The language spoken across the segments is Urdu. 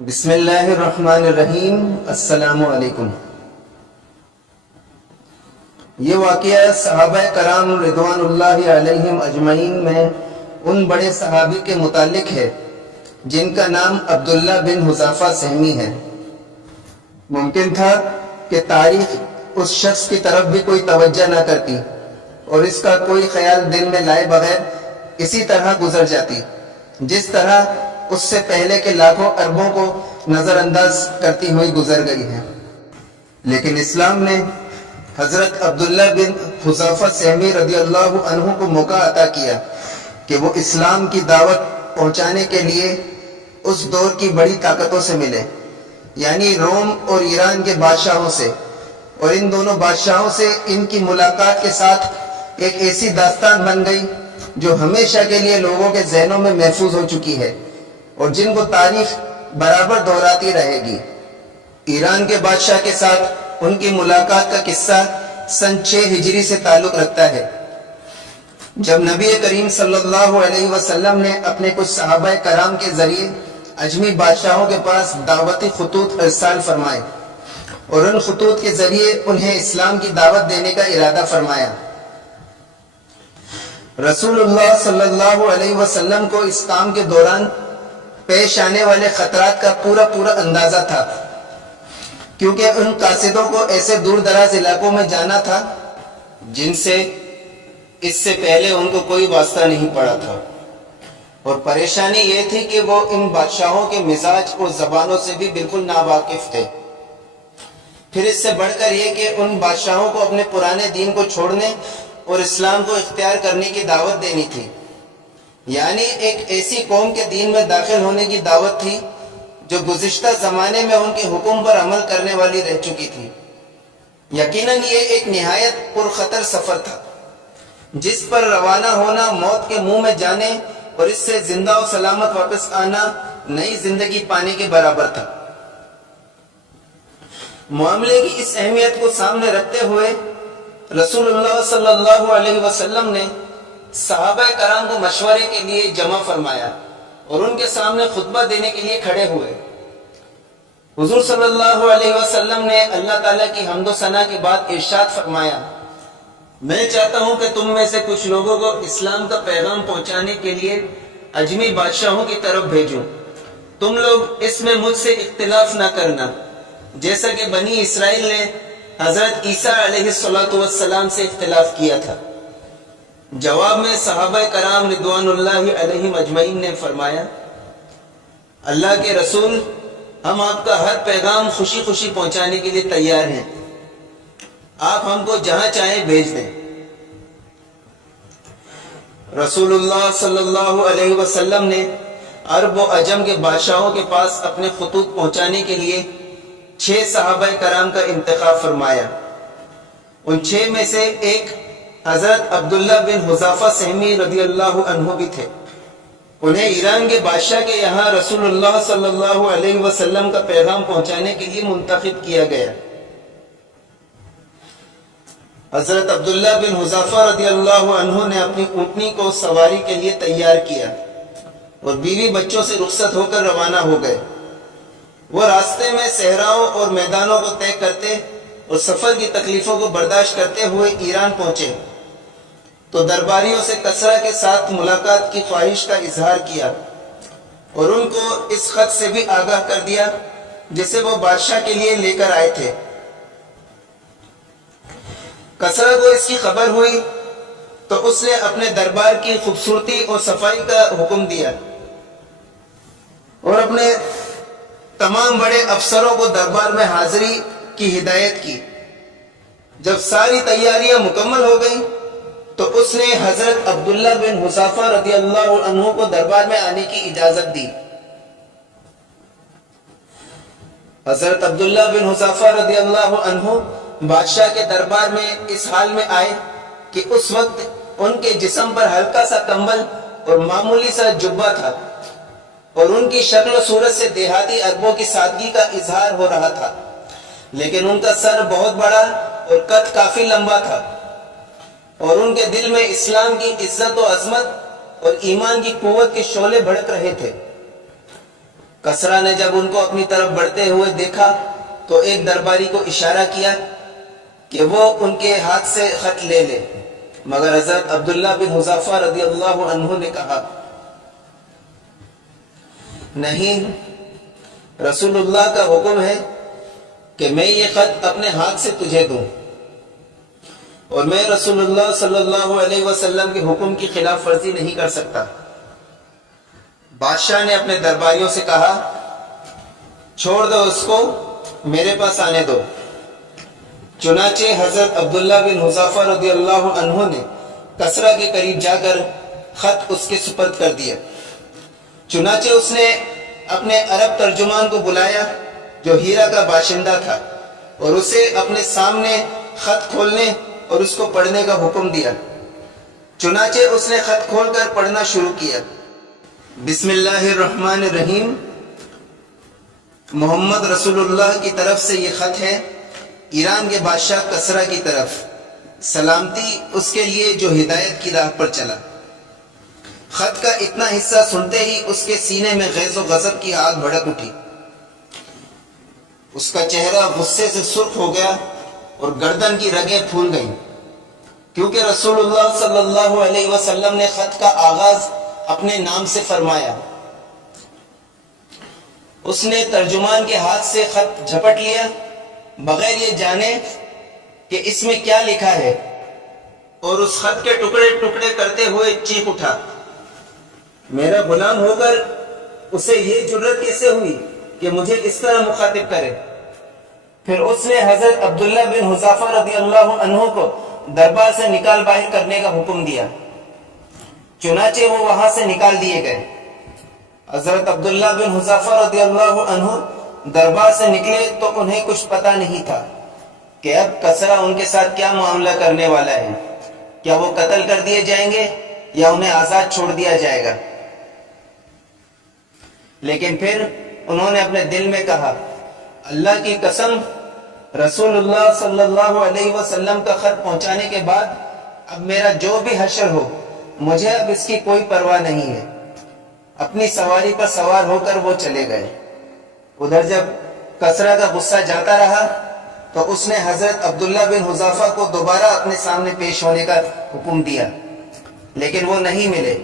بسم اللہ الرحمن الرحیم۔ السلام علیکم۔ یہ واقعہ صحابہ کرام رضوان اللہ علیہم اجمعین میں ان بڑے صحابی کے متعلق ہے جن کا نام عبداللہ بن حذافہ سہمی ہے۔ ممکن تھا کہ تاریخ اس شخص کی طرف بھی کوئی توجہ نہ کرتی اور اس کا کوئی خیال دل میں لائے بغیر اسی طرح گزر جاتی جس طرح اس سے پہلے کے لاکھوں اربوں کو نظر انداز کرتی ہوئی گزر گئی ہے، لیکن اسلام نے حضرت عبداللہ بن حذافہ سہمی رضی اللہ عنہ کو موقع عطا کیا کہ وہ اسلام کی دعوت پہنچانے کے لیے اس دور کی بڑی طاقتوں سے ملے، یعنی روم اور ایران کے بادشاہوں سے، اور ان دونوں بادشاہوں سے ان کی ملاقات کے ساتھ ایک ایسی داستان بن گئی جو ہمیشہ کے لیے لوگوں کے ذہنوں میں محفوظ ہو چکی ہے اور جن کو تاریخ برابر دہراتی رہے گی۔ ایران کے بادشاہ کے ساتھ ان کی ملاقات کا قصہ سن 6 ہجری سے تعلق رکھتا ہے، جب نبی کریم صلی اللہ علیہ وسلم نے اپنے کچھ صحابہ کرام کے ذریعے اجمی بادشاہوں کے پاس دعوتی خطوط ارسال فرمائے اور ان خطوط کے ذریعے انہیں اسلام کی دعوت دینے کا ارادہ فرمایا۔ رسول اللہ صلی اللہ علیہ وسلم کو اس کام کے دوران پیش آنے والے خطرات کا پورا اندازہ تھا، کیونکہ ان قاصدوں کو ایسے دور دراز علاقوں میں جانا تھا جن سے اس سے پہلے ان کو کوئی واسطہ نہیں پڑا تھا، اور پریشانی یہ تھی کہ وہ ان بادشاہوں کے مزاج اور زبانوں سے بھی بالکل ناواقف تھے۔ پھر اس سے بڑھ کر یہ کہ ان بادشاہوں کو اپنے پرانے دین کو چھوڑنے اور اسلام کو اختیار کرنے کی دعوت دینی تھی، یعنی ایک ایسی قوم کے دین میں داخل ہونے کی دعوت تھی جو گزشتہ زمانے میں ان کے حکم پر عمل کرنے والی رہ چکی تھی۔ یقیناً یہ ایک نہایت پرخطر سفر تھا جس پر روانہ ہونا موت کے منہ میں جانے اور اس سے زندہ و سلامت واپس آنا نئی زندگی پانے کے برابر تھا۔ معاملے کی اس اہمیت کو سامنے رکھتے ہوئے رسول اللہ صلی اللہ علیہ وسلم نے صحابہ کرام کو مشورے کے لیے جمع فرمایا اور ان کے سامنے خطبہ دینے کے لیے کھڑے ہوئے۔ حضور صلی اللہ علیہ وسلم نے اللہ تعالیٰ کی حمد و ثنا کے بعد ارشاد فرمایا، میں چاہتا ہوں کہ تم میں سے کچھ لوگوں کو اسلام کا پیغام پہنچانے کے لیے اجمی بادشاہوں کی طرف بھیجوں۔ تم لوگ اس میں مجھ سے اختلاف نہ کرنا، جیسا کہ بنی اسرائیل نے حضرت عیسیٰ علیہ السلام سے اختلاف کیا تھا۔ جواب میں صحابہ کرام رضوان اللہ علیہم اجمعین نے فرمایا، اللہ کے رسول، ہم آپ کا ہر پیغام خوشی خوشی پہنچانے کے لیے تیار ہیں، آپ ہم کو جہاں چاہیں بھیج دیں۔ رسول اللہ صلی اللہ علیہ وسلم نے عرب و عجم کے بادشاہوں کے پاس اپنے خطوط پہنچانے کے لیے 6 صحابہ کرام کا انتخاب فرمایا۔ ان 6 میں سے ایک حضرت عبداللہ بن حذافہ سہمی رضی اللہ عنہ بھی تھے۔ انہیں ایران کے بادشاہ کے یہاں رسول اللہ صلی اللہ علیہ وسلم کا پیغام پہنچانے کے لیے منتخب کیا گیا۔ حضرت عبداللہ بن حذافہ رضی اللہ عنہ نے اپنی اونٹنی کو سواری کے لیے تیار کیا اور بیوی بچوں سے رخصت ہو کر روانہ ہو گئے۔ وہ راستے میں صحراؤں اور میدانوں کو طے کرتے اور سفر کی تکلیفوں کو برداشت کرتے ہوئے ایران پہنچے تو درباریوں سے کسرا کے ساتھ ملاقات کی خواہش کا اظہار کیا اور ان کو اس خط سے بھی آگاہ کر دیا جسے وہ بادشاہ کے لیے لے کر آئے تھے۔ کسرا کو اس کی خبر ہوئی تو اس نے اپنے دربار کی خوبصورتی اور صفائی کا حکم دیا اور اپنے تمام بڑے افسروں کو دربار میں حاضری کی ہدایت کی۔ جب ساری تیاریاں مکمل ہو گئیں تو اس نے حضرت عبداللہ بن حذافہ رضی اللہ عنہ کو دربار میں آنے کی اجازت دی۔ حضرت عبداللہ بن حذافہ رضی اللہ عنہ بادشاہ کے دربار میں اس حال میں آئے کہ اس وقت ان کے جسم پر ہلکا سا کمبل اور معمولی سا جبہ تھا اور ان کی شکل و صورت سے دیہاتی عربوں کی سادگی کا اظہار ہو رہا تھا، لیکن ان کا سر بہت بڑا اور قد کافی لمبا تھا اور ان کے دل میں اسلام کی عزت و عظمت اور ایمان کی قوت کے شعلے بھڑک رہے تھے۔ کسرا نے جب ان کو اپنی طرف بڑھتے ہوئے دیکھا تو ایک درباری کو اشارہ کیا کہ وہ ان کے ہاتھ سے خط لے لے، مگر حضرت عبداللہ بن حذافہ رضی اللہ عنہ نے کہا نہیں، رسول اللہ کا حکم ہے کہ میں یہ خط اپنے ہاتھ سے تجھے دوں، اور میں رسول اللہ صلی اللہ علیہ وسلم کے حکم کی خلاف ورزی نہیں کر سکتا۔ بادشاہ نے اپنے درباریوں سے کہا چھوڑ دو اس کو، میرے پاس آنے دو۔ چنانچہ حضرت عبداللہ بن حذافہ رضی اللہ عنہ نے کسرا کے قریب جا کر خط اس کے سپرد کر دیا۔ چنانچہ اس نے اپنے عرب ترجمان کو بلایا جو ہیرا کا باشندہ تھا، اور اسے اپنے سامنے خط کھولنے اور اس کو پڑھنے کا حکم دیا۔ چنانچہ اس نے خط کھول کر پڑھنا شروع کیا۔ بسم اللہ الرحمن الرحیم، محمد رسول اللہ کی طرف سے یہ خط ہے ایران کے بادشاہ کسرا کی طرف، سلامتی اس کے لیے جو ہدایت کی راہ پر چلا۔ خط کا اتنا حصہ سنتے ہی اس کے سینے میں غیظ و غضب کی آگ بھڑک اٹھی، اس کا چہرہ غصے سے سرخ ہو گیا اور گردن کی رگیں پھول گئیں، کیونکہ رسول اللہ صلی اللہ علیہ وسلم نے خط کا آغاز اپنے نام سے فرمایا۔ اس نے ترجمان کے ہاتھ سے خط جھپٹ لیا بغیر یہ جانے کہ اس میں کیا لکھا ہے، اور اس خط کے ٹکڑے ٹکڑے کرتے ہوئے چیخ اٹھا، میرا غلام ہو کر اسے یہ جرت کیسے ہوئی کہ مجھے اس طرح مخاطب کرے؟ پھر اس نے حضرت عبداللہ بن حذافہ رضی اللہ عنہ کو دربار سے نکال باہر کرنے کا حکم دیا۔ چنانچہ وہ وہاں سے نکال دیے گئے۔ حضرت عبداللہ بن حذافہ رضی اللہ عنہ دربار سے نکلے تو انہیں کچھ پتہ نہیں تھا کہ اب کسرا ان کے ساتھ کیا معاملہ کرنے والا ہے، کیا وہ قتل کر دیے جائیں گے یا انہیں آزاد چھوڑ دیا جائے گا۔ لیکن پھر انہوں نے اپنے دل میں کہا اللہ کی قسم، رسول اللہ صلی اللہ علیہ وسلم کا خط پہنچانے کے بعد اب میرا جو بھی حشر ہو مجھے اب اس کی کوئی پرواہ نہیں ہے۔ اپنی سواری پر سوار ہو کر وہ چلے گئے۔ ادھر جب کسرا کا غصہ جاتا رہا تو اس نے حضرت عبداللہ بن حذافہ کو دوبارہ اپنے سامنے پیش ہونے کا حکم دیا، لیکن وہ نہیں ملے۔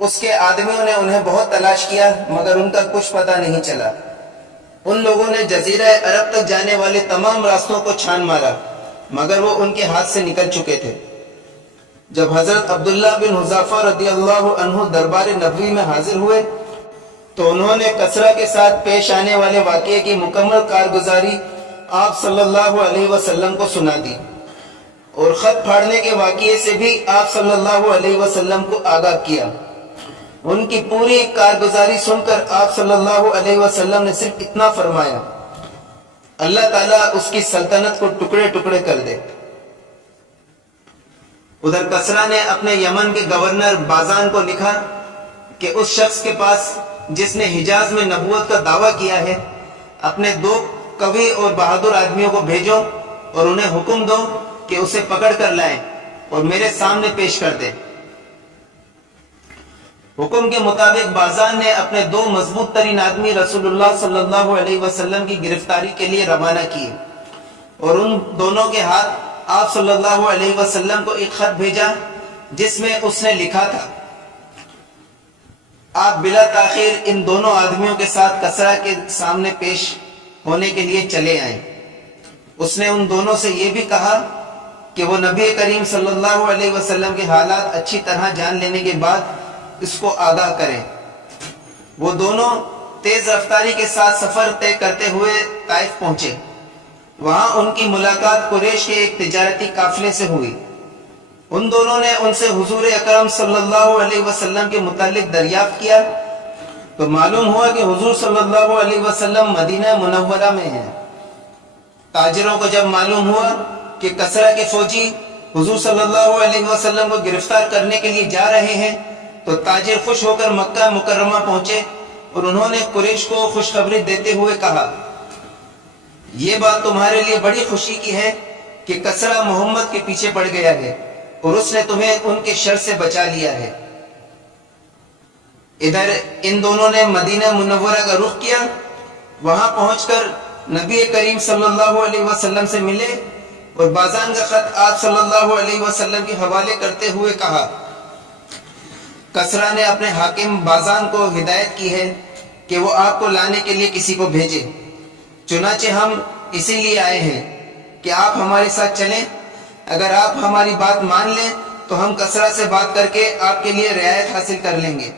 اس کے آدمیوں نے انہیں بہت تلاش کیا مگر ان کا کچھ پتہ نہیں چلا۔ ان لوگوں نے جزیرہ عرب تک جانے والے تمام راستوں کو چھان مارا مگر وہ ان کے ہاتھ سے نکل چکے تھے۔ جب حضرت عبداللہ بن حذافہ رضی اللہ عنہ دربار نبوی میں حاضر ہوئے تو انہوں نے کسرا کے ساتھ پیش آنے والے واقعے کی مکمل کارگزاری آپ صلی اللہ علیہ وسلم کو سنا دی، اور خط پھاڑنے کے واقعے سے بھی آپ صلی اللہ علیہ وسلم کو آگاہ کیا۔ ان کی پوری کارگزاری سن کر آپ صلی اللہ علیہ وسلم نے صرف اتنا فرمایا اللہ تعالیٰ اس کی سلطنت کو ٹکڑے ٹکڑے کر دے۔ ادھر کسرا نے اپنے یمن کے گورنر بازان کو لکھا کہ اس شخص کے پاس جس نے حجاز میں نبوت کا دعویٰ کیا ہے اپنے 2 قوی اور بہادر آدمیوں کو بھیجو اور انہیں حکم دو کہ اسے پکڑ کر لائیں اور میرے سامنے پیش کر دیں۔ حکم کے مطابق بازان نے اپنے 2 مضبوط ترین آدمی رسول اللہ صلی اللہ علیہ وسلم کی گرفتاری کے لیے روانہ کیے، اور ان دونوں کے ہاتھ آپ صلی اللہ علیہ وسلم کو ایک خط بھیجا جس میں اس نے لکھا تھا آپ بلا تاخیر ان دونوں آدمیوں کے ساتھ کسرا کے سامنے پیش ہونے کے لیے چلے آئیں۔ اس نے ان دونوں سے یہ بھی کہا کہ وہ نبی کریم صلی اللہ علیہ وسلم کے حالات اچھی طرح جان لینے کے بعد اس کو آگاہ کریں۔ وہ دونوں تیز رفتاری کے ساتھ سفر طے کرتے ہوئے طائف پہنچے۔ وہاں ان کی ملاقات قریش کے ایک تجارتی قافلے سے ہوئی۔ ان دونوں نے ان سے حضور اکرم صلی اللہ علیہ وسلم کے متعلق دریافت کیا تو معلوم ہوا کہ حضور صلی اللہ علیہ وسلم مدینہ منورہ میں ہیں۔ تاجروں کو جب معلوم ہوا کہ کسرا کے فوجی حضور صلی اللہ علیہ وسلم کو گرفتار کرنے کے لیے جا رہے ہیں تو تاجر خوش ہو کر مکہ مکرمہ پہنچے اور انہوں نے قریش کو خوشخبری دیتے ہوئے کہا یہ بات تمہارے لیے بڑی خوشی کی ہے کہ کسرا محمد کے پیچھے پڑ گیا ہے اور اس نے تمہیں ان کے شر سے بچا لیا ہے۔ ادھر ان دونوں نے مدینہ منورہ کا رخ کیا، وہاں پہنچ کر نبی کریم صلی اللہ علیہ وسلم سے ملے اور بازان کا خط آپ صلی اللہ علیہ وسلم کے حوالے کرتے ہوئے کہا۔ کسرا نے اپنے حاکم بازان کو ہدایت کی ہے کہ وہ آپ کو لانے کے لیے کسی کو بھیجے، چنانچہ ہم اسی لیے آئے ہیں کہ آپ ہمارے ساتھ چلیں، اگر آپ ہماری بات مان لیں تو ہم کسرا سے بات کر کے آپ کے لیے رعایت حاصل کر لیں گے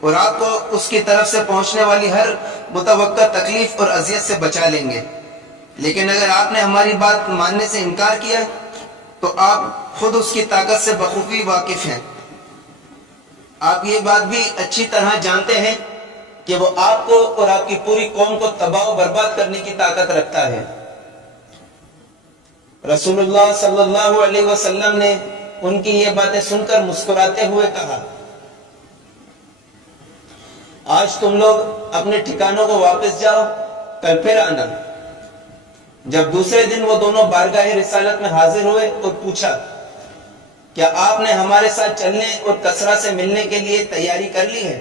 اور آپ کو اس کی طرف سے پہنچنے والی ہر متوقع تکلیف اور اذیت سے بچا لیں گے، لیکن اگر آپ نے ہماری بات ماننے سے انکار کیا تو آپ خود اس کی طاقت سے بخوبی واقف ہیں۔ آپ یہ بات بھی اچھی طرح جانتے ہیں کہ وہ آپ کو اور آپ کی پوری قوم کو تباہ و برباد کرنے کی طاقت رکھتا ہے۔ رسول اللہ صلی اللہ علیہ وسلم نے ان کی یہ باتیں سن کر مسکراتے ہوئے کہا، آج تم لوگ اپنے ٹھکانوں کو واپس جاؤ، کل پھر آنا۔ جب دوسرے دن وہ دونوں بارگاہ رسالت میں حاضر ہوئے اور پوچھا، کیا آپ نے ہمارے ساتھ چلنے اور کسرا سے ملنے کے لیے تیاری کر لی ہے؟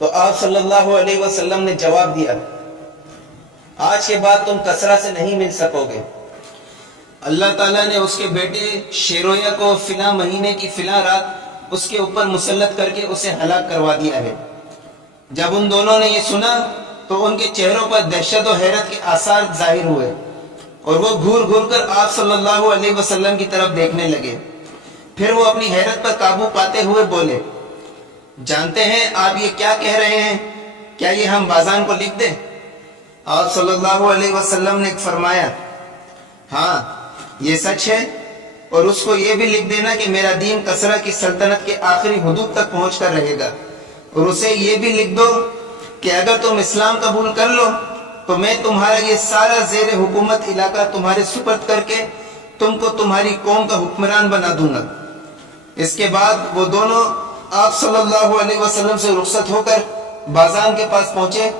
تو آپ صلی اللہ علیہ وسلم نے جواب دیا، آج کے بعد تم کسرا سے نہیں مل سکو گے۔ اللہ تعالیٰ نے اس کے بیٹے شیرویا کو فلاں مہینے کی فلاں رات اس کے اوپر مسلط کر کے اسے ہلاک کروا دیا ہے۔ جب ان دونوں نے یہ سنا تو ان کے چہروں پر دہشت و حیرت کے آثار ظاہر ہوئے اور وہ گھور گھور کر آپ صلی اللہ علیہ وسلم کی طرف دیکھنے لگے۔ پھر وہ اپنی حیرت پر قابو پاتے ہوئے بولے، جانتے ہیں آپ یہ کیا کہہ رہے ہیں؟ کیا یہ ہم بازان کو لکھ دیں؟ آپ صلی اللہ علیہ وسلم نے فرمایا، ہاں یہ سچ ہے، اور اس کو یہ بھی لکھ دینا کہ میرا دین کسرا کی سلطنت کے آخری حدود تک پہنچ کر رہے گا، اور اسے یہ بھی لکھ دو کہ اگر تم اسلام قبول کر لو تو میں تمہارا یہ سارا زیر حکومت علاقہ تمہارے سپرد کر کے تم کو تمہاری قوم کا حکمران بنا دوں گا۔ اس کے بعد وہ دونوں آپ صلی اللہ علیہ وسلم سے رخصت ہو کر بازان کے پاس پہنچے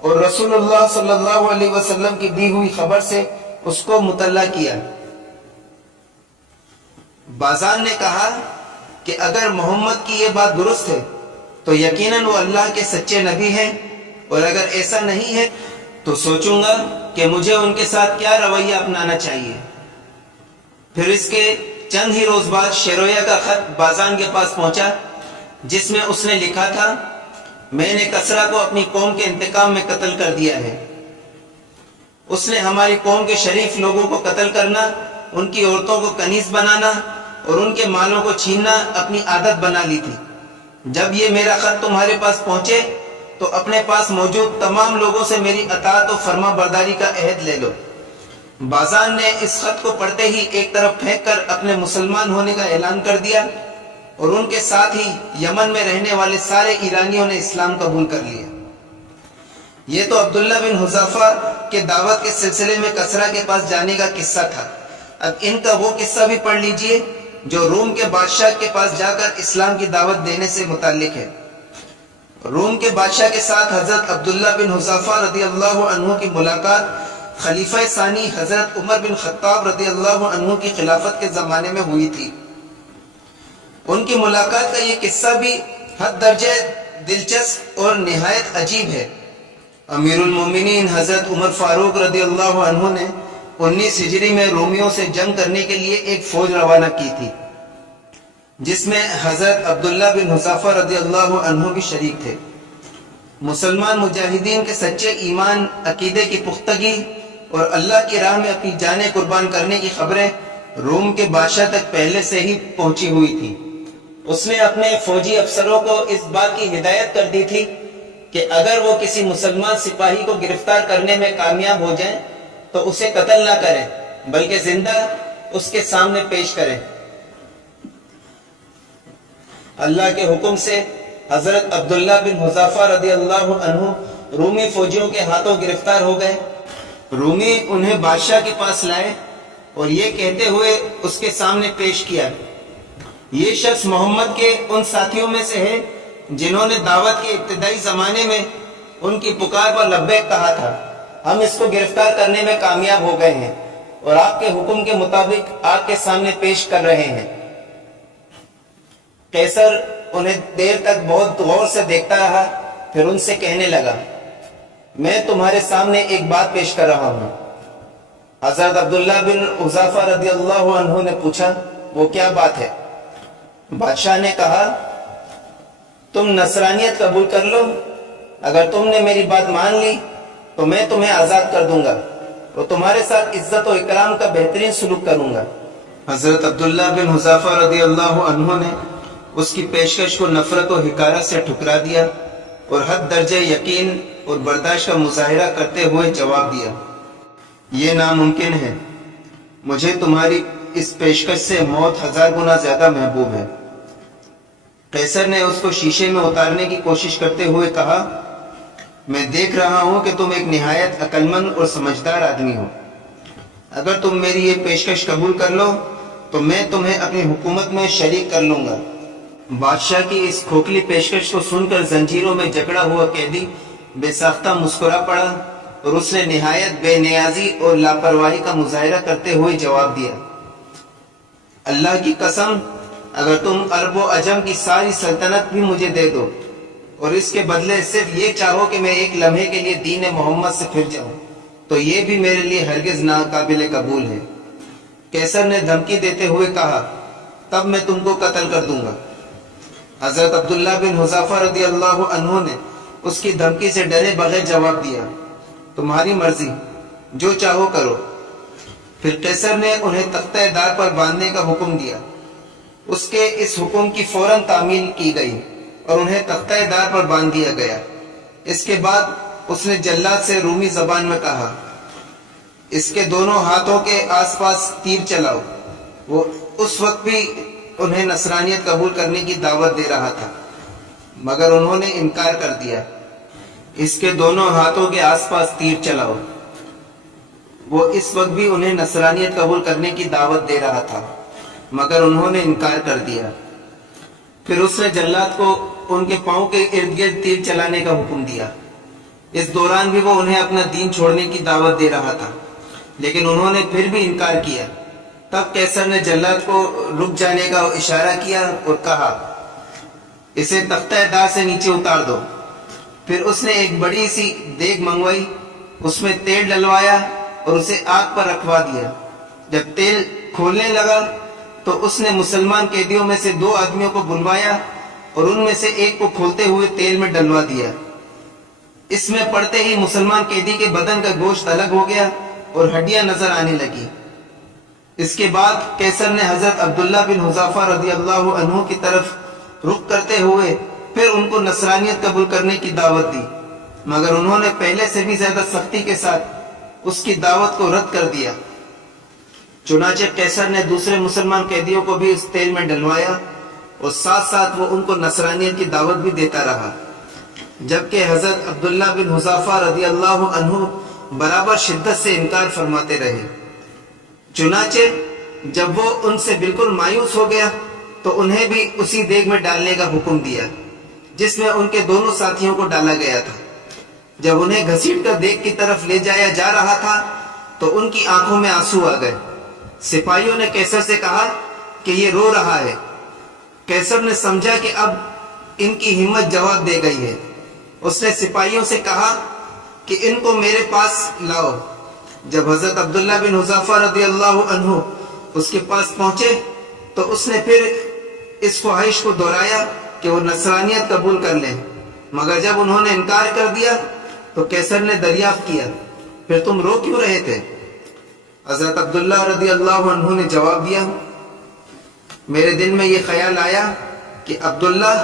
اور رسول اللہ صلی اللہ علیہ وسلم کی دی ہوئی خبر سے اس کو مطلع کیا۔ بازان نے کہا کہ اگر محمد کی یہ بات درست ہے تو یقیناً وہ اللہ کے سچے نبی ہیں، اور اگر ایسا نہیں ہے تو سوچوں گا کہ مجھے ان کے ساتھ کیا رویہ اپنانا چاہیے۔ پھر اس کے چند ہی روز بعد شیرویا کا خط بازان کے پاس پہنچا، جس میں اس نے لکھا تھا، میں نے کسرا کو اپنی قوم کے انتقام میں قتل کر دیا ہے۔ اس نے ہماری قوم کے شریف لوگوں کو قتل کرنا، ان کی عورتوں کو کنیز بنانا اور ان کے مالوں کو چھیننا اپنی عادت بنا لی تھی۔ جب یہ میرا خط تمہارے پاس پہنچے تو اپنے پاس موجود تمام لوگوں سے میری اطاعت و فرما برداری کا عہد لے لو۔ بازان نے اس خط کو پڑھتے ہی ایک طرف پھینک کر اپنے مسلمان ہونے کا اعلان کر دیا، اور ان کے ساتھ ہی یمن میں رہنے والے سارے ایرانیوں نے اسلام قبول کر لیا۔ یہ تو عبداللہ بن حذافہ کے دعوت کے سلسلے میں کسرا کے پاس جانے کا قصہ تھا۔ اب ان کا وہ قصہ بھی پڑھ لیجئے جو روم کے بادشاہ کے پاس جا کر اسلام کی دعوت دینے سے متعلق ہے۔ روم کے بادشاہ کے ساتھ حضرت عبداللہ بن حذافہ رضی اللہ عنہ کی ملاقات خلیفہ ثانی حضرت عمر بن خطاب رضی اللہ عنہ کی خلافت کے زمانے میں ہوئی تھی۔ ان کی ملاقات کا یہ قصہ بھی حد درجے دلچسپ اور نہایت عجیب ہے۔ امیر المومنین حضرت عمر فاروق رضی اللہ عنہ نے 19 ہجری میں رومیوں سے جنگ کرنے کے لیے ایک فوج روانہ کی تھی، جس میں حضرت عبداللہ بن حذافہ رضی اللہ عنہ بھی شریک تھے۔ مسلمان مجاہدین کے سچے ایمان، عقیدے کی پختگی اور اللہ کی راہ میں اپنی جانیں قربان کرنے کی خبریں روم کے بادشاہ تک پہلے سے ہی پہنچی ہوئی تھی۔ اس نے اپنے فوجی افسروں کو اس بات کی ہدایت کر دی تھی کہ اگر وہ کسی مسلمان سپاہی کو گرفتار کرنے میں کامیاب ہو جائیں تو اسے قتل نہ کریں بلکہ زندہ اس کے سامنے پیش کریں۔ اللہ کے حکم سے حضرت عبداللہ بن حذافہ رضی اللہ عنہ رومی فوجیوں کے ہاتھوں گرفتار ہو گئے۔ رومی انہیں بادشاہ کے پاس لائے اور یہ کہتے ہوئے اس کے سامنے پیش کیا، یہ شخص محمد کے ان ساتھیوں میں سے ہے جنہوں نے دعوت کے ابتدائی زمانے میں ان کی پکار پر لبیک کہا تھا۔ ہم اس کو گرفتار کرنے میں کامیاب ہو گئے ہیں اور آپ کے حکم کے مطابق آپ کے سامنے پیش کر رہے ہیں۔ قیصر انہیں دیر تک بہت غور سے دیکھتا رہا، پھر ان سے کہنے لگا، میں تمہارے سامنے ایک بات پیش کر رہا ہوں۔ حضرت عبداللہ بن حذافہ رضی اللہ عنہ نے پوچھا، وہ کیا بات ہے؟ بادشاہ نے کہا، تم نصرانیت قبول کر لو، اگر تم نے میری بات مان لی تو میں تمہیں آزاد کر دوں گا اور تمہارے ساتھ عزت و اکرام کا بہترین سلوک کروں گا۔ حضرت عبداللہ بن حذافہ رضی اللہ عنہ نے اس کی پیشکش کو نفرت و حقارت سے ٹھکرا دیا اور حد درجہ یقین اور برداشت کا مظاہرہ کرتے ہوئے جواب دیا، یہ ناممکن ہے، مجھے تمہاری اس پیشکش سے موت 1000 گنا زیادہ محبوب ہے۔ قیصر نے اس کو شیشے میں اتارنے کی کوشش کرتے ہوئے کہا، میں دیکھ رہا ہوں کہ تم ایک نہایت عقل مند اور سمجھدار آدمی ہو، اگر تم میری یہ پیشکش قبول کر لو تو میں تمہیں اپنی حکومت میں شریک کر لوں گا۔ بادشاہ کی اس کھوکھلی پیشکش کو سن کر زنجیروں میں جکڑا ہوا قیدی بے ساختہ مسکرا پڑا اور اس نے نہایت بے نیازی اور لاپرواہی کا مظاہرہ کرتے ہوئے جواب دیا، اللہ کی قسم، اگر تم عرب و عجم کی ساری سلطنت بھی مجھے دے دو اور اس کے بدلے صرف یہ چاہو کہ میں ایک لمحے کے لیے دین محمد سے پھر جاؤں تو یہ بھی میرے لیے ہرگز ناقابل قبول ہے۔ قیصر نے دھمکی دیتے ہوئے کہا، تب میں تم کو قتل کر دوں گا۔ حضرت عبداللہ بن حذافہ رضی اللہ عنہ نے اس کی دھمکی سے ڈرے بغیر جواب دیا، تمہاری مرضی، جو چاہو کرو۔ پھر قیصر نے انہیں تختہ دار پر باندھنے کا حکم دیا۔ اس کے اس حکم کی فوراً تعمیل کی گئی اور انہیں تختہ دار پر باندھ دیا گیا۔ اس کے بعد اس نے جلاد سے رومی زبان میں کہا، اس کے دونوں ہاتھوں کے آس پاس تیر چلاؤ۔ وہ اس وقت بھی انہیں نصرانیت قبول کرنے کی دعوت دے رہا تھا، مگر انہوں نے انکار کر دیا۔ اس کے دونوں ہاتھوں کے آس پاس تیر چلاؤ۔ وہ اس وقت بھی انہیں نصرانیت قبول کرنے کی دعوت دے رہا تھا، مگر انہوں نے انکار کر دیا۔ پھر اس نے جلاد کو ان کے پاؤں کے ارد گرد تیر چلانے کا حکم دیا۔ اس دوران بھی وہ انہیں اپنا دین چھوڑنے کی دعوت دے رہا تھا، لیکن انہوں نے پھر بھی انکار کیا۔ تب قیصر نے جلاد کو رک جانے کا اشارہ کیا اور کہا، اسے تختہ دار سے نیچے اتار دو۔ پھر اس نے ایک بڑی سی دیگ منگوائی، اس میں تیل ڈلوایا اور اسے آگ پر رکھوا دیا۔ جب تیل کھولنے لگا تو اس نے مسلمان قیدیوں میں سے 2 آدمیوں کو بلوایا اور ان میں سے ایک کو کھولتے ہوئے تیل میں ڈلوا دیا۔ اس میں پڑتے ہی مسلمان قیدی کے بدن کا گوشت الگ ہو گیا اور ہڈیاں نظر آنے لگی۔ اس کے بعد قیصر نے حضرت عبداللہ بن حذافہ رضی اللہ عنہ کی طرف رخ کرتے ہوئے پھر ان کو نصرانیت قبول کرنے کی دعوت دی، مگر انہوں نے پہلے سے بھی زیادہ سختی کے ساتھ اس کی دعوت کو رد کر دیا۔ چنانچہ قیصر نے دوسرے مسلمان قیدیوں کو بھی اس تیل میں ڈلوایا اور ساتھ ساتھ وہ ان کو نصرانیت کی دعوت بھی دیتا رہا، جبکہ حضرت عبداللہ بن حذافہ رضی اللہ عنہ برابر شدت سے انکار فرماتے رہے۔ چنانچہ جب وہ ان سے بالکل مایوس ہو گیا تو انہیں بھی اسی دیگ میں ڈالنے کا حکم دیا جس میں ان کے دونوں ساتھیوں کو ڈالا گیا تھا۔ جب انہیں گھسیٹ کر دیگ کی طرف لے جایا جا رہا تھا تو ان کی آنکھوں میں آنسو آ گئے۔ سپاہیوں نے قیصر سے کہا کہ یہ رو رہا ہے۔ قیصر نے سمجھا کہ اب ان کی ہمت جواب دے گئی ہے۔ اس نے سپاہیوں سے کہا کہ ان کو میرے پاس لاؤ۔ جب حضرت عبداللہ بن حذافہ رضی اللہ عنہ اس کے پاس پہنچے تو اس نے پھر اس خواہش کو دہرایا کہ وہ نصرانیت قبول کر لیں، مگر جب انہوں نے انکار کر دیا تو قیصر نے دریافت کیا، پھر تم رو کیوں رہے تھے؟ حضرت عبداللہ رضی اللہ عنہ نے جواب دیا، میرے دل میں یہ خیال آیا کہ عبداللہ،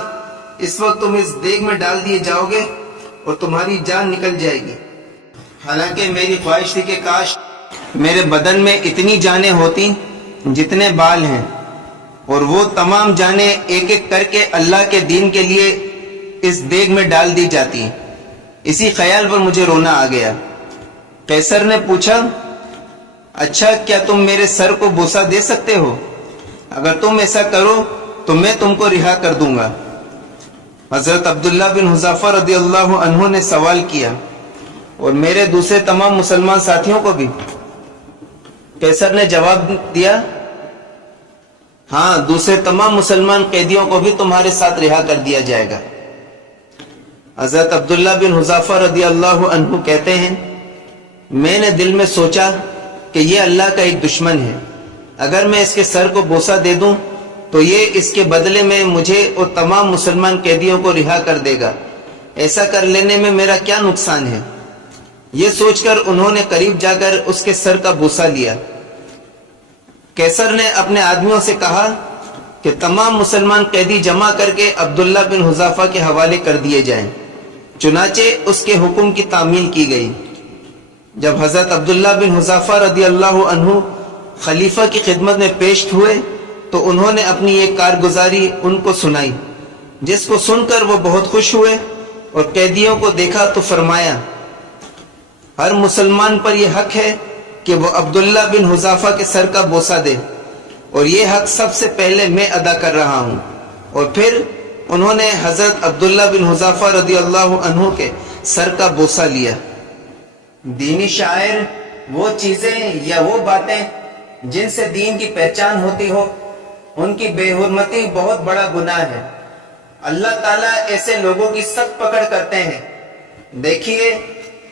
اس وقت تم اس دیگ میں ڈال دیے جاؤ گے اور تمہاری جان نکل جائے گی۔ حالانکہ میری خواہش تھی کہ کاش میرے بدن میں اتنی جانیں ہوتی جتنے بال ہیں، اور وہ تمام جانیں ایک ایک کر کے اللہ کے دین کے لیے اس دیگ میں ڈال دی جاتی۔ اسی خیال پر مجھے رونا آ گیا۔ قیصر نے پوچھا، اچھا کیا تم میرے سر کو بوسہ دے سکتے ہو؟ اگر تم ایسا کرو تو میں تم کو رہا کر دوں گا۔ حضرت عبداللہ بن حذافہ رضی اللہ عنہ نے سوال کیا، اور میرے دوسرے تمام مسلمان ساتھیوں کو بھی؟ قیصر نے جواب دیا، ہاں دوسرے تمام مسلمان قیدیوں کو بھی تمہارے ساتھ رہا کر دیا جائے گا۔ حضرت عبداللہ بن حذافہ رضی اللہ عنہ کہتے ہیں میں نے دل میں سوچا کہ یہ اللہ کا ایک دشمن ہے، اگر میں اس کے سر کو بوسہ دے دوں تو یہ اس کے بدلے میں مجھے اور تمام مسلمان قیدیوں کو رہا کر دے گا، ایسا کر لینے میں میرا کیا نقصان ہے؟ یہ سوچ کر انہوں نے قریب جا کر اس کے سر کا بوسہ لیا۔ کیسر نے اپنے آدمیوں سے کہا کہ تمام مسلمان قیدی جمع کر کے عبداللہ بن حذافہ کے حوالے کر دیے جائیں۔ چنانچہ اس کے حکم کی تعمیل کی گئی۔ جب حضرت عبداللہ بن حذافہ رضی اللہ عنہ خلیفہ کی خدمت میں پیش ہوئے تو انہوں نے اپنی ایک کارگزاری ان کو سنائی، جس کو سن کر وہ بہت خوش ہوئے اور قیدیوں کو دیکھا تو فرمایا ہر مسلمان پر یہ حق ہے کہ وہ عبداللہ بن حذافہ کے سر کا بوسہ دے، اور یہ حق سب سے پہلے میں ادا کر رہا ہوں۔ اور پھر انہوں نے حضرت عبداللہ بن حذافہ رضی اللہ عنہ کے سر کا بوسہ لیا۔ دینی شاعر وہ چیزیں یا وہ باتیں جن سے دین کی پہچان ہوتی ہو، ان کی بے حرمتی بہت بڑا گناہ ہے۔ اللہ تعالیٰ ایسے لوگوں کی سخت پکڑ کرتے ہیں۔ دیکھیے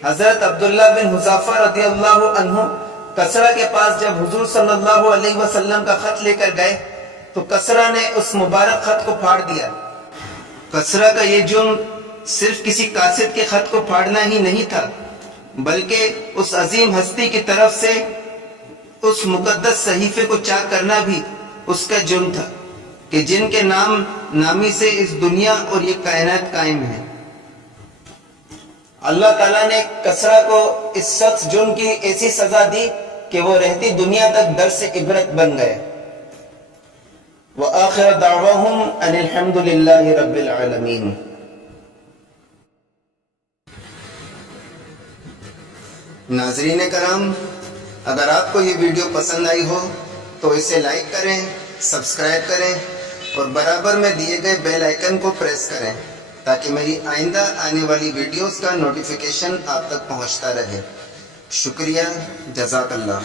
حضرت عبداللہ بن حذافہ رضی اللہ عنہ کسرا کے پاس جب حضور صلی اللہ علیہ وسلم کا خط لے کر گئے تو کسرا نے اس مبارک خط کو پھاڑ دیا۔ کسرا کا یہ جرم صرف کسی قاصد کے خط کو پھاڑنا ہی نہیں تھا، بلکہ اس عظیم ہستی کی طرف سے اس مقدس صحیفے کو چاک کرنا بھی اس کا جرم تھا کہ جن کے نامی سے اس دنیا اور یہ کائنات قائم ہے۔ اللہ تعالیٰ نے کسرا کو اس سخت جرم کی ایسی سزا دی کہ وہ رہتی دنیا تک درس عبرت بن گئے۔ وآخر دعواہم ان الحمد للہ رب العالمین۔ ناظرین کرام، اگر آپ کو یہ ویڈیو پسند آئی ہو تو اسے لائک کریں، سبسکرائب کریں اور برابر میں دیے گئے بیل آئیکن کو پریس کریں تاکہ میری آئندہ آنے والی ویڈیوز کا نوٹیفیکیشن آپ تک پہنچتا رہے۔ شکریہ، جزاک اللہ۔